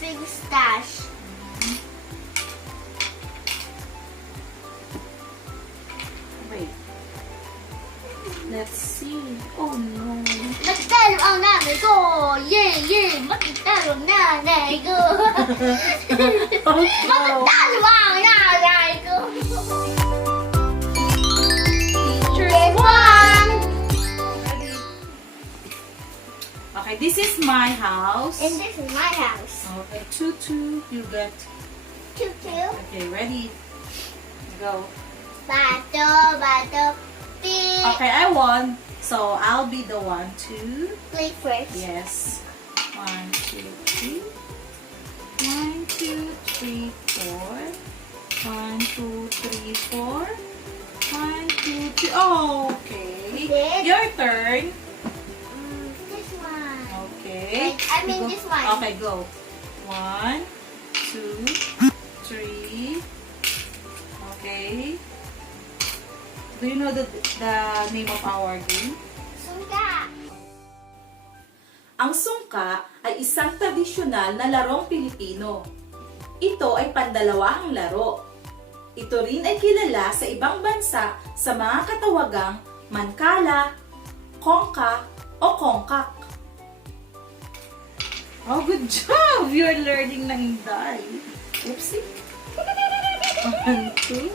big stash. Wait. Let's see. Oh no. Magtalo ang nanay ko! Yay! Magtalo ang nanay ko! Oh no. Magtalo ang nanay ko! Teacher's One! Ready? Okay, this is my house. And this is my house. Okay, 2, you get. Two. Okay, ready? Go. Bato, pig. Okay, I won. So I'll be the one to. Play first. Yes. 1, 2, 3. 1, 2, 3, 4. 1, 2, 3, 4. 1, 2, 3. Oh, okay. Good. Your turn. This one. Okay. I mean You go. this one. Okay, go. 1, 2, 3. Okay. Do you know the name of our game? Sungka. Ang sungka ay isang tradisyonal na larong Pilipino. Ito ay pandalawahang laro. Ito rin ay kilala sa ibang bansa sa mga katawagang mankala, kongka, o kongkak. Oh, good job! You're learning ng Inday. Oopsie. 1, 2,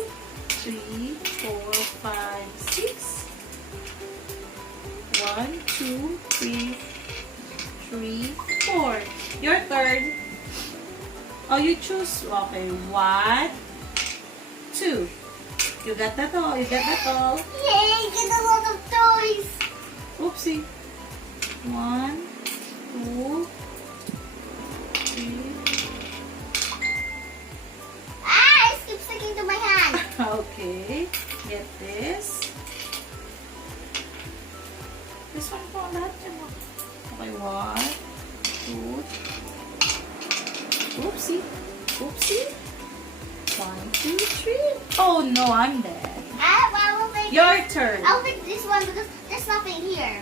3, 4, 5, 6. 1, 2, 3, 4. Your turn. Oh, you choose. Okay, 1, 2. You got that all. You got that all. Yay! Get a lot of toys. Oopsie. 1, 2, 3. It keeps sticking to my hand. Okay. Get this. This one po lahat yan. Okay, 1, 2. Oopsie. Oopsie. 1, 2, 3. Oh no, I'm dead. I will take. Your turn. I'll take this one because there's nothing here.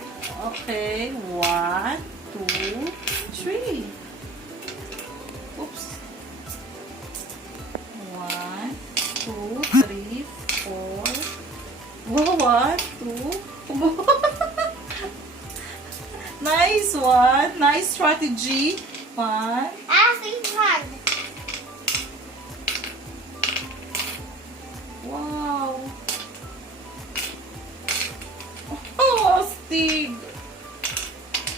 Okay, 1, 2, 3. Oops. 1, 2, 3, 4. Whoa, 1, 2. Nice one. Nice strategy. 1. It's hard. Wow. Oh, Stig.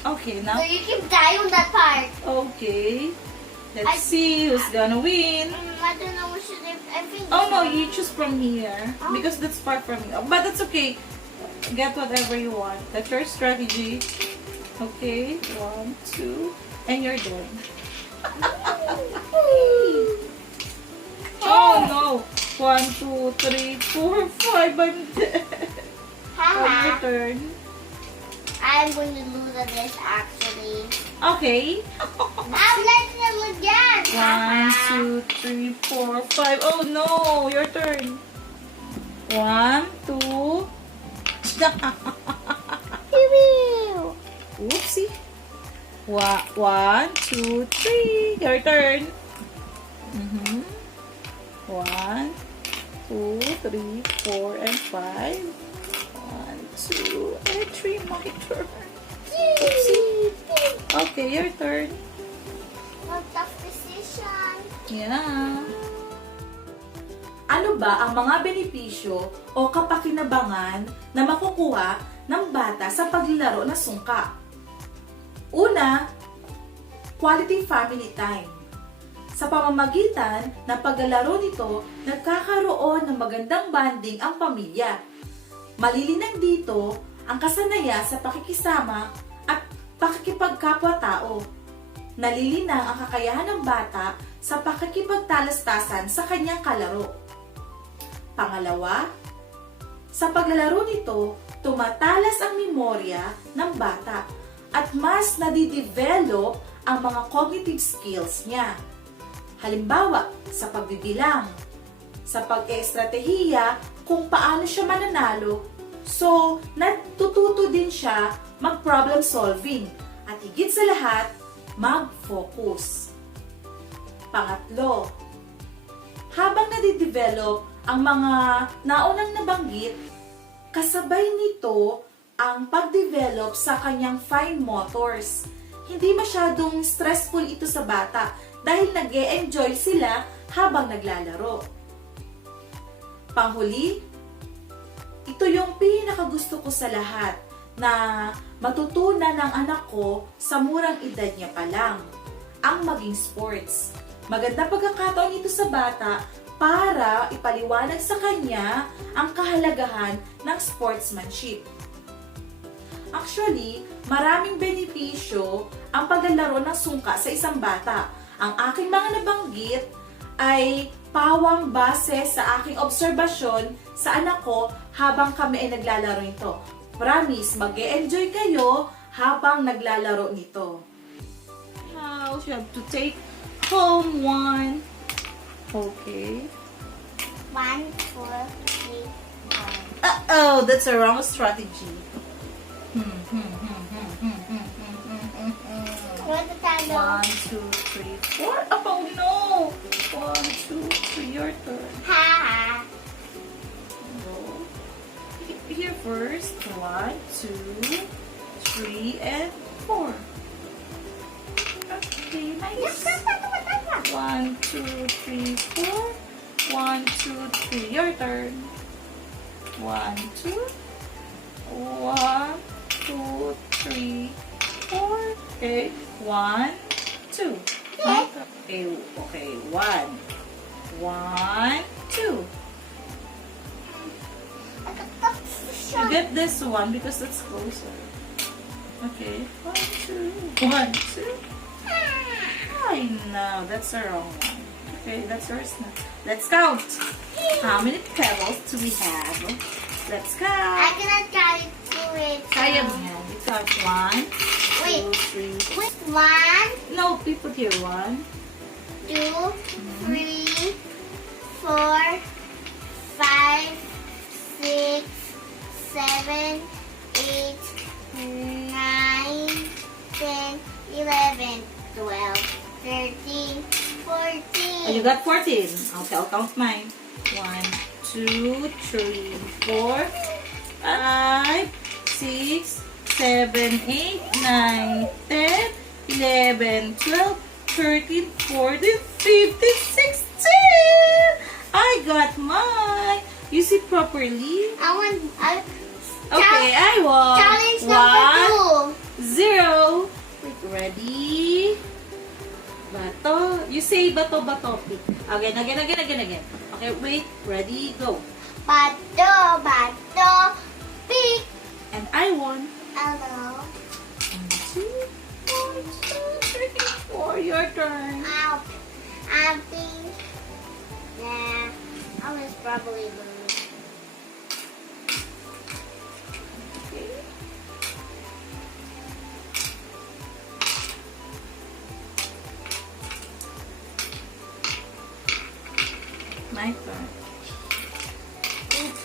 Okay, So now. you keep dying on that part. Okay. Let's see who's gonna win. I don't know what should I think. Oh no, you choose from here. Because that's far from you. But that's okay. Get whatever you want. That's your strategy. Okay. 1, 2. And you're done. Oh no. 1, 2, 3, 4, 5. I'm dead. On your Haha. turn. I'm going to lose at this actually. Okay. I'm letting them again. 1, 2, 3, 4, 5. Oh no, your turn. 1, 2. Oopsie. 1, 2, 3. Your turn. 1, 2, 3, 4, and 5. 1, 2, and 3. My turn. Oopsie. Okay, your turn. What tough decision. Yeah. Ano ba ang mga benepisyo o kapakinabangan na makukuha ng bata sa paglalaro ng sungka? Una, quality family time. Sa pamamagitan ng paglalaro nito, nagkakaroon ng magandang bonding ang pamilya. Malilinang dito ang kasanaya sa pakikisama at pakikipagkapwa-tao. Nalilinang ang kakayahan ng bata sa pakikipagtalastasan sa kanyang kalaro. Pangalawa, sa paglalaro nito, tumatalas ang memorya ng bata at mas nadidevelop ang mga cognitive skills niya. Halimbawa, sa pagbibilang, sa pag-estratehiya kung paano siya mananalo, so natututo din siya mag-problem solving at higit sa lahat, mag-focus. Pangatlo, habang nadidevelop ang mga naunang nabanggit, kasabay nito ang pagdevelop sa kanyang fine motors. Hindi masyadong stressful ito sa bata dahil nag-e-enjoy sila habang naglalaro. Panghuli, ito yung pinakagusto ko sa lahat na matutunan ng anak ko sa murang edad niya pa lang, ang maging sports. Maganda pagkakataon ito sa bata para ipaliwanag sa kanya ang kahalagahan ng sportsmanship. Actually, maraming benepisyo ang paglalaro ng sungka sa isang bata. Ang aking mga nabanggit ay pawang base sa aking obserbasyon sa anak ko habang kami ay naglalaro nito. Promise, mag-e-enjoy kayo habang naglalaro nito. Now, you have to take home one. Okay. 1, 4, 3, 1. Uh-oh, that's a wrong strategy. What's the title? 1, 2, 3, 4. Oh no! 1, 2, 3, your turn. Ha! Go. Here first. 1, 2, 3, and 4. Okay, nice. 1, 2, 3, 4. 1, 2, 3. Your turn. 1, 2. 1, 2, 3, 4. Okay. 1, 2. Okay. Okay. 1. 1, 2. You get this one because it's closer. Okay. 1, 2. 1, 2. I know. That's the wrong one. Okay, that's yours now. Let's count. How many pebbles do we have? Let's I count. cannot carry through it. Kaya mo yan. We count 1, Wait. 2, 3. Wait, 1, No, we put here 1. 2, 3, 4, 5, 6, 7, 8, 9, 10, 11, 12, 13, 14. Oh, you got 14. Okay, I'll count mine. 1, 2, 3, 4, 5, 6, 7, 8, 9, 10, 11, 12, 13, 14, 15, 16. I got mine. You see properly? Okay, I won. Challenge number 1, 0. Wait, ready? Bato. You say bato, bato. Again. Okay, wait. Ready, go. 2. Bato, bato, pick. And I won. Hello. 1, 2, 3, 4. Your turn. I think. Nah, I was probably lose. Okay. My turn. Oops.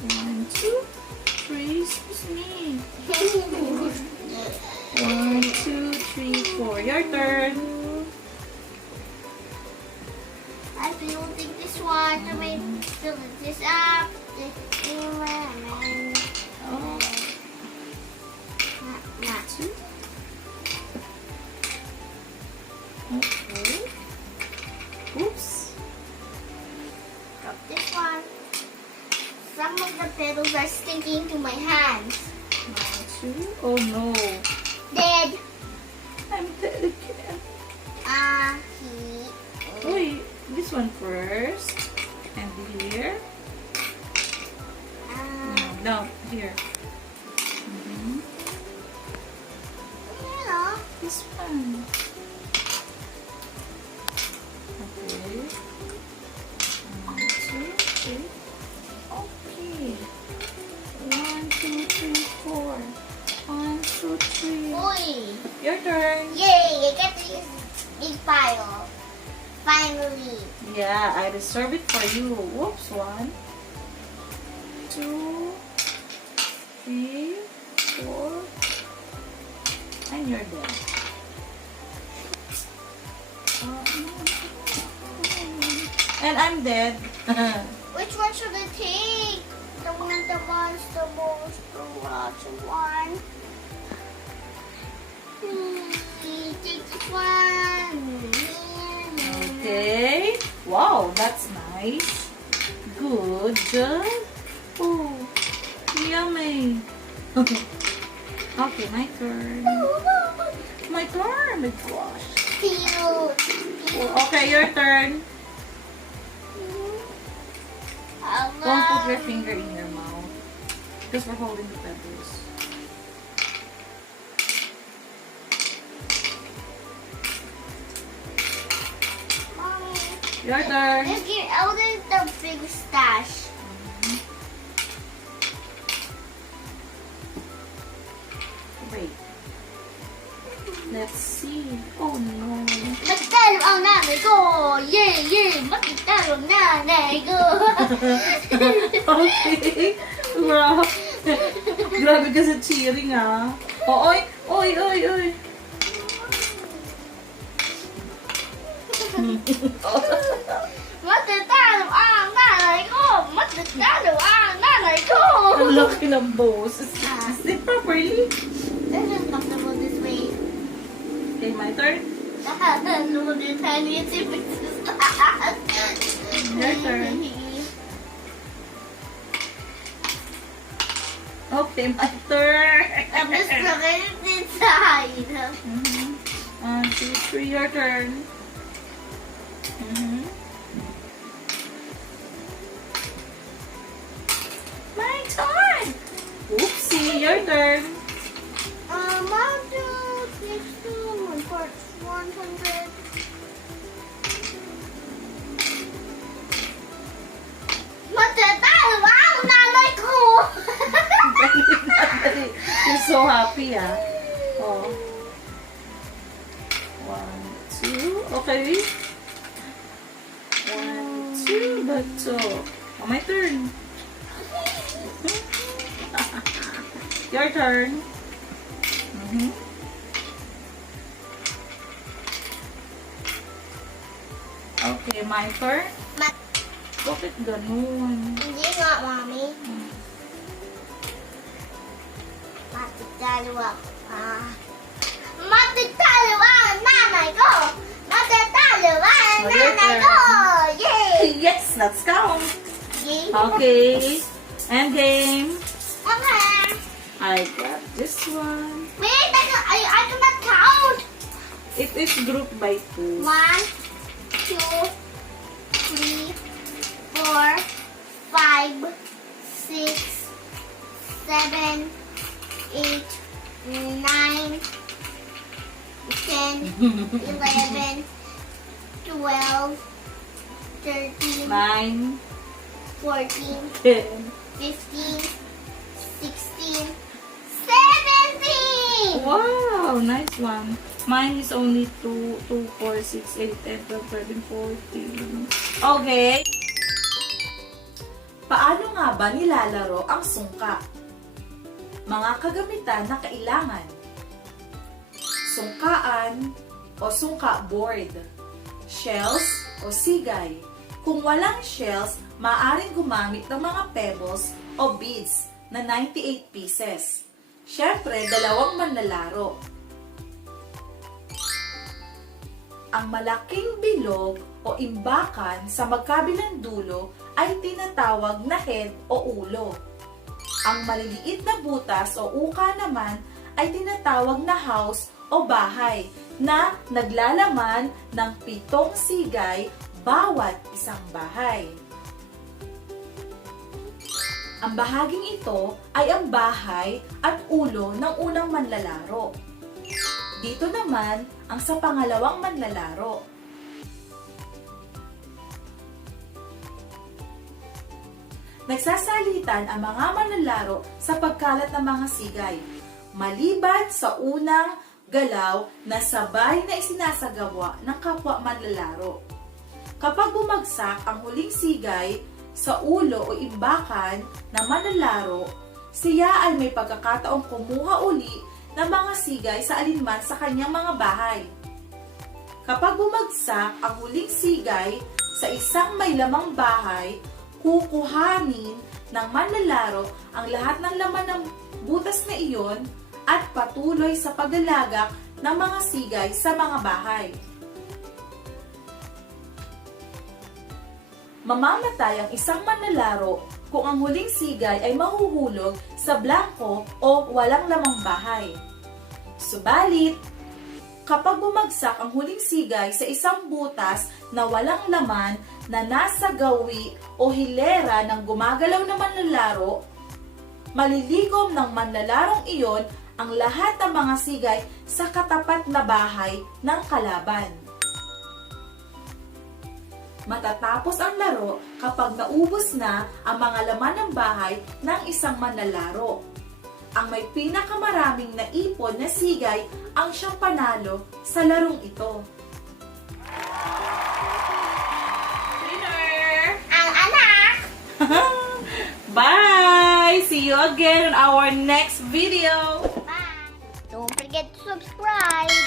1, 2, 3. Excuse me. 1, 2, 3, 4. Your turn. I feel think this one. I may fill this up. Oh, Not. 2. Okay. Oops. Drop this one. Some of the petals are sticking to my hands. 1, 2. Oh no. Dead. I'm delicate. Wait, this one first. And here. No, here. This one. Okay. 1, 2, 3. Okay. 1, 2, 3, 4. 1, 2, 3. Oi! Your turn. Yay! I get this big pile. Finally. Yeah, I reserve it for you. Whoops. 1, 2, 3, 4. And you're done. And I'm dead. Which one should I take? The one, the most large one. Take this one. Okay. Wow, that's nice. Good job. Oh, yummy. Okay, my turn. My turn. My gosh. Cute. Okay, your turn. I Don't put your love- finger in your mouth. Because we're holding the pebbles. Mommy, Your turn. let's get out of the big stash. Wait. Let's see. Oh no. mất tay được ông nào này cô yeah mất tay được nào này cô Okay. Grabe. Grabe ka sa cheering ah. Oh, oy, oy, oy, oy. mất tay được ông nào này cô mất tay được ông nào này cô Ang laki ng boss. Sit properly. this is comfortable this way Okay, my turn. look at the tiny pieces Your turn. Okay, my turn. I'm just looking inside. Mhm. 1, 2, 3, your turn. Mhm. My turn. Oopsie, your turn. I'll do next to one part 100. Mất tay được ông nào này cô You're so happy, ah. Oh. 1, 2. Okay. 1, 2. Bato. Oh, my turn. Your turn. Mhm. Okay, my turn. Ma- Bakit ganun? Hindi nga, Mommy. Matitalo ako. Matitalo ang nanay ko! Matitalo ang Oh, your nanay turn. ko! Yay! Yes, let's count. Yay! Okay. And game. Okay. I got this one. Wait, I cannot count! It is grouped by 2. 1, 2, 3, 4, 5, 6, 7, 8, 9, 10, 11, 12, 13, 9, 14, 10. 15, 16, 17! Wow, nice one. Mine is only 2, 4, 6, 8, 10, 12, 13, 14. Okay. Paano nga ba nilalaro ang sungka? Mga kagamitan na kailangan. Sungkaan o sungka board. Shells o sigay. Kung walang shells, maaaring gumamit ng mga pebbles o beads na 98 pieces. Siyempre, dalawang manlalaro. Ang malaking bilog o imbakan sa magkabilang dulo ay tinatawag na head o ulo. Ang maliliit na butas o uka naman ay tinatawag na house o bahay na naglalaman ng 7 sigay bawat isang bahay. Ang bahaging ito ay ang bahay at ulo ng unang manlalaro. Dito naman ang sa pangalawang manlalaro. Nagsasalitan ang mga manlalaro sa pagkalat ng mga sigay, maliban sa unang galaw na sabay na isinasagawa ng kapwa manlalaro. Kapag bumagsak ang huling sigay sa ulo o imbakan ng manlalaro, siya ay may pagkakataong kumuha uli ng mga sigay sa alinman sa kanyang mga bahay. Kapag bumagsak ang huling sigay sa isang may lamang bahay, kukuhanin ng manlalaro ang lahat ng laman ng butas na iyon at patuloy sa paglalagak ng mga sigay sa mga bahay. Mamamatay ang isang manlalaro kung ang huling sigay ay mahuhulog sa blanko o walang lamang bahay. Subalit, kapag bumagsak ang huling sigay sa isang butas na walang laman na nasa gawi o hilera ng gumagalaw na manlalaro, maliligom ng manlalarong iyon ang lahat ng mga sigay sa katapat na bahay ng kalaban. Matatapos ang laro kapag naubos na ang mga laman ng bahay ng isang manlalaro. Ang may pinakamaraming naipon na sigay ang siyang panalo sa larong ito. Winner! Ang anak! Bye! See you again in our next video! Bye! Don't forget to subscribe!